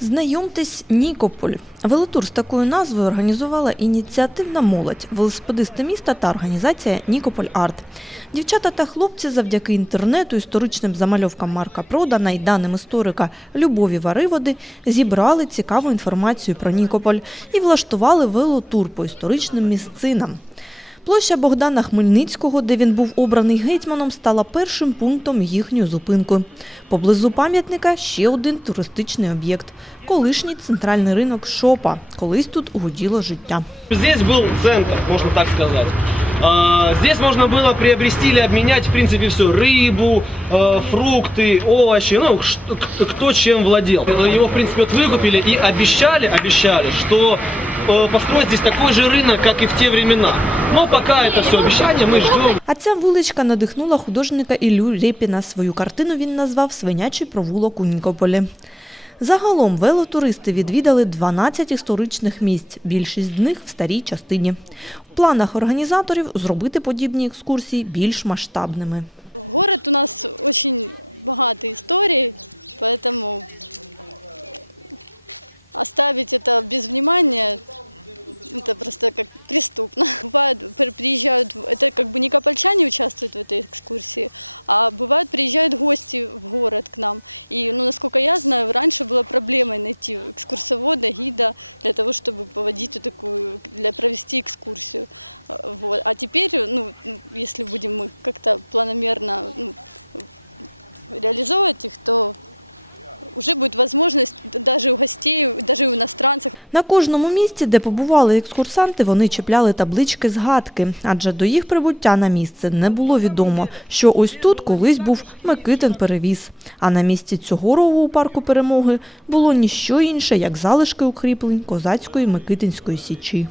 Знайомтесь, Нікополь. Велотур з такою назвою організувала ініціативна молодь, велосипедисти міста та організація Нікополь Арт. Дівчата та хлопці завдяки інтернету, історичним замальовкам Марка Продана і даним історика Любові Вариводи зібрали цікаву інформацію про Нікополь і влаштували велотур по історичним місцинам. Площа Богдана Хмельницького, де він був обраний гетьманом, стала першим пунктом їхньої зупинки. Поблизу пам'ятника ще один туристичний об'єкт – колишній центральний ринок Шопа. Колись тут гуділо життя. Здесь был центр, можно так сказать. А, Здесь можно было приобрести или обменять, в принципе, все. Рыбу, э, фрукты, овощи, ну, ш- к- кто чем владел. Его, в принципе, вот выкупили и обещали, обещали, что э, построить здесь такой же рынок, как и в те времена. Но пока это все обещание, мы ждем. А ця вуличка надихнула художника Іллю Рєпіна. Свою картину він назвав «Свинячий провулок у Нікополі». Загалом велотуристи відвідали 12 історичних місць, більшість з них в старій частині. У планах організаторів зробити подібні екскурсії більш масштабними. Город у нас очень богатый историей, поэтому оставить это без внимания это просто как преступно. Бывает, при- приезжают, это как бы не копольчане участвуют в этой экскурсии, а бывают приезжают гости в город к нам. И, ну, насколько я знаю, раньше было проблемой найти экскурсовода, гида для того, чтобы поводить вот такую, для провести экскурсию. Э, Вот. А теперь, ну, если будем мы как-то планомерно ну, реализовывать их, то уже будет возможность даже у гостей, даже у иностранцев На кожному місці, де побували екскурсанти, вони чіпляли таблички згадки, адже до їх прибуття на місце не було відомо, що ось тут колись був Микитин перевіз. А на місці цього рову у парку перемоги було ніщо інше, як залишки укріплень козацької Микитинської січі.